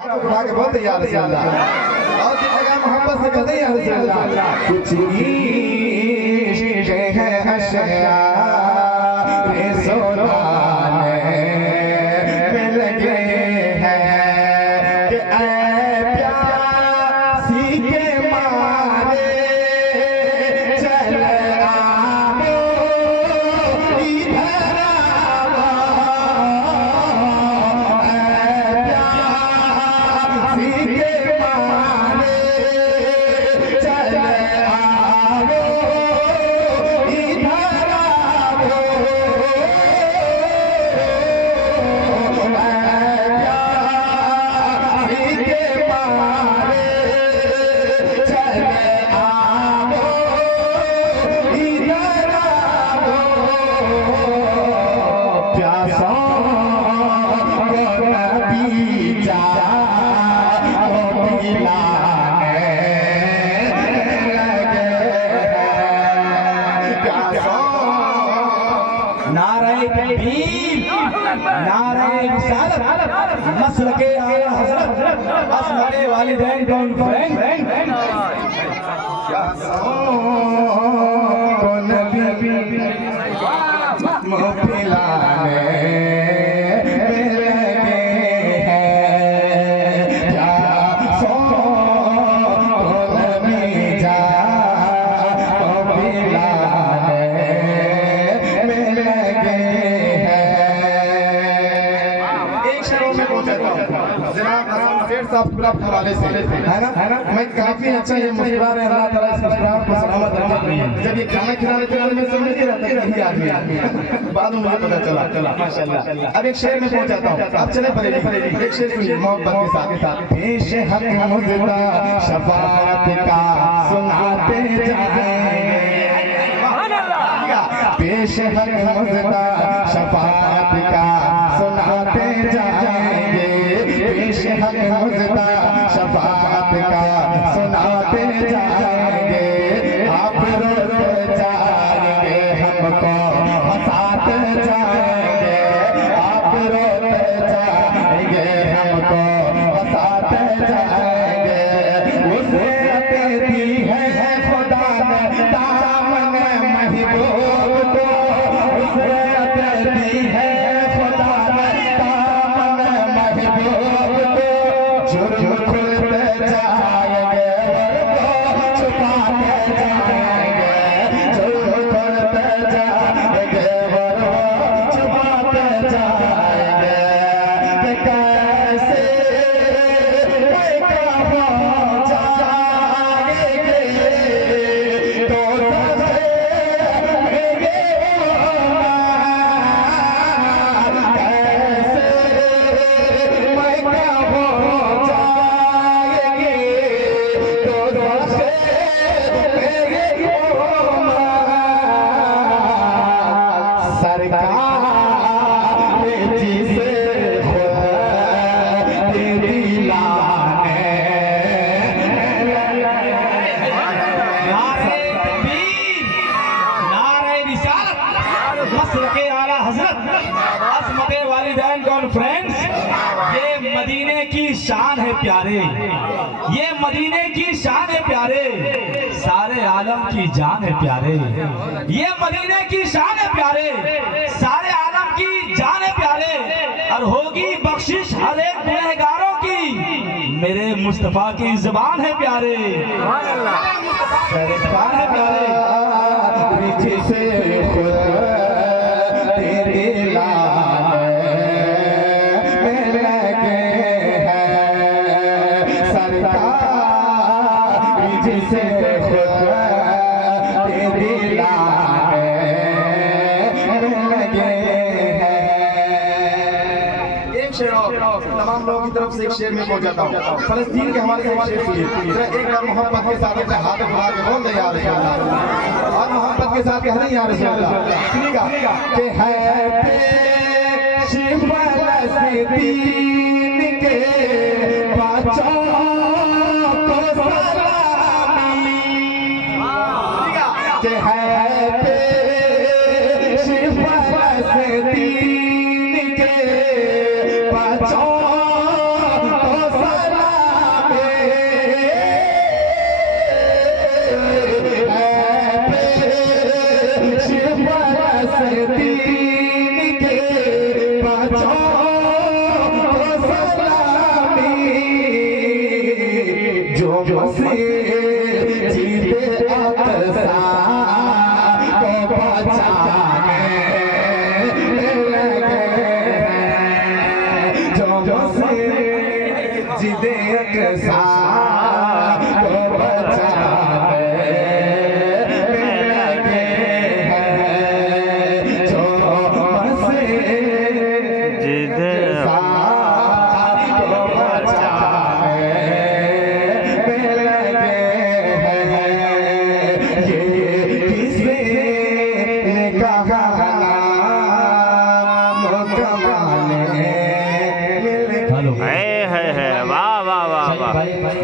उठा के बोलते या रसूल अल्लाह, और जिस जगह मोहब्बत से कहते या रसूल अल्लाह। कुछ इश्क है अशया रे सोनाने में लगे हैं कि ऐ प्यासी के मारे चल आओ इधर आओ, ऐ प्यासी के मारे चल आओ इधर आओ, नारे तकबीर, नारे रिसालत, मसलके आला हज़रत, असमते वालिदैन कॉन्फ्रेंस। को नबी मुफिलाने में लगे हैं, क्या सो को नबी जा मुफिलाने में लगे हैं। एक शहरों में पहुंचाता हूँ जनाब सेठ साहब क्लब के हवाले से, है ना, मैं काफी अच्छा ये मुस्कुरा रहे हैं। अल्लाह ताला इस मुस्कुराहट को सलामत रखे। जब ये खाना खिलाने में समझ नहीं रहता कि यही आदमी बाद में मुझे पता चला माशाल्लाह। अब एक शेर में पहुंचाता हूँ, आप चले परेली एक शेर सुनिए मोहब्बत के साथ। पेश हक मुज़दा शफाअत का सुनाते जाएंगे, पेश हक मुज़दा शफाअत का सुनाते जाएंगे, पेश हक मुज़दा शफाअत का सुनाते जाएंगे। आप रोते जाएंगे हमको हंसाते जाएंगे, आप रोते जाएंगे हमको हंसाते जाएंगे। उसे देती है खुदा ने दामन महबूब को, उसे देती है खुदा ने दामन महबूब को। जुर्म खुलते जाएंगे वो छुपाते जाएंगे, जुर्म खुलते जाएंगे वो छुपाते जाएंगे। कि कैसे पैदा हो जाएंगे तो मदीने की शान है प्यारे, ये मदीने की शान है प्यारे, सारे आलम की जान है प्यारे। ये मदीने की शान है प्यारे, सारे आलम की जान है प्यारे। और होगी बख्शिश हर एक गुनहगारों की, मेरे मुस्तफा की जुबान है प्यारे, जुबान है प्यारे। तमाम लोगों की तरफ से एक शेर में पहुंच जाता हूँ। फलस्तीन के हमारे शेर सुनिए, एक बार मोहब्बत के साथ अपने हाथ उठा के बोल दे यार और मोहब्बत के साथ कहना यार सुनिएगा कि है पेश फलस्तीन के बच्चों को सलामी, कि है पेश फलस्तीन के बच्चों को मसीह जीते अक़सा को बचाने लगे हैं, जो मसीह जीते अक़सा को बचाने लगे हैं, जो मसीह जीते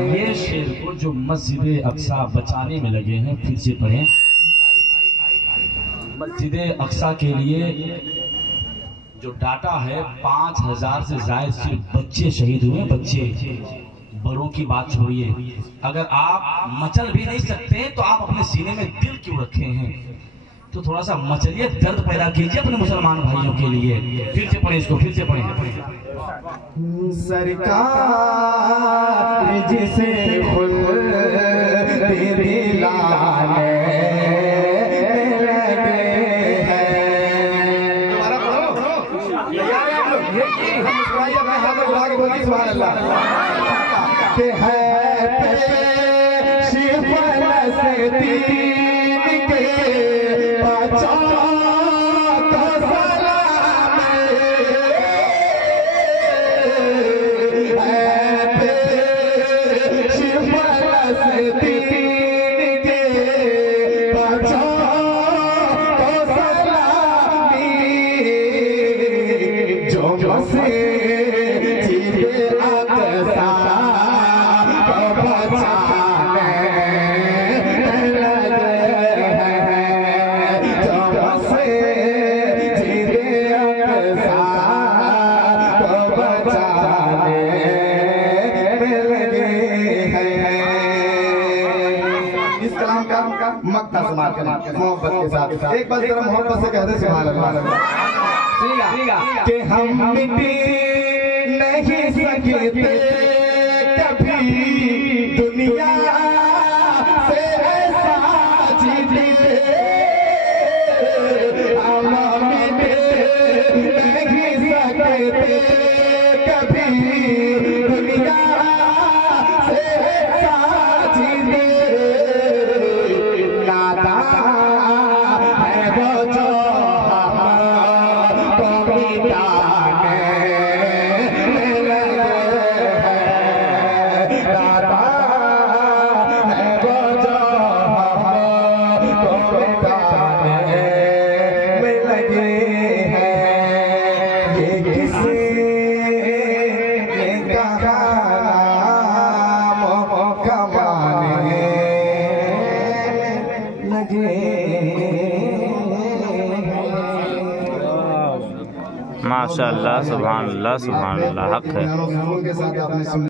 ये शेर को जो मस्जिद अक्सा बचाने में लगे हैं, फिर से पढ़ें। मस्जिद अक्सा के लिए जो डाटा है 5000 से ज्यादा सिर्फ बच्चे शहीद हुए। बच्चे, बड़ों की बात छोड़िए। अगर आप मचल भी नहीं सकते तो आप अपने सीने में दिल क्यों रखे हैं? तो थोड़ा सा मचलिए, दर्द पैदा कीजिए अपने मुसलमान भाइयों के लिए। फिर से पढ़ें इसको, फिर से पढ़ें। सरकार जिसे दिलाने लगे हैं, दोबारा पढ़ो। अपने हाथ उठा के बोलिए सुभान अल्लाह। के है मक्ता समाज मोहब्बत के साथ एक बार जरा मोहब्बत से कहते सुभान अल्लाह कि हम मिटी नहीं सकते कभी दुनिया से ऐसा जीते, हम मिटे नहीं सकते कभी दुनिया से ऐसा जीते, माशाअल्लाह, सुभान अल्लाह, सुभान अल्लाह। हक है।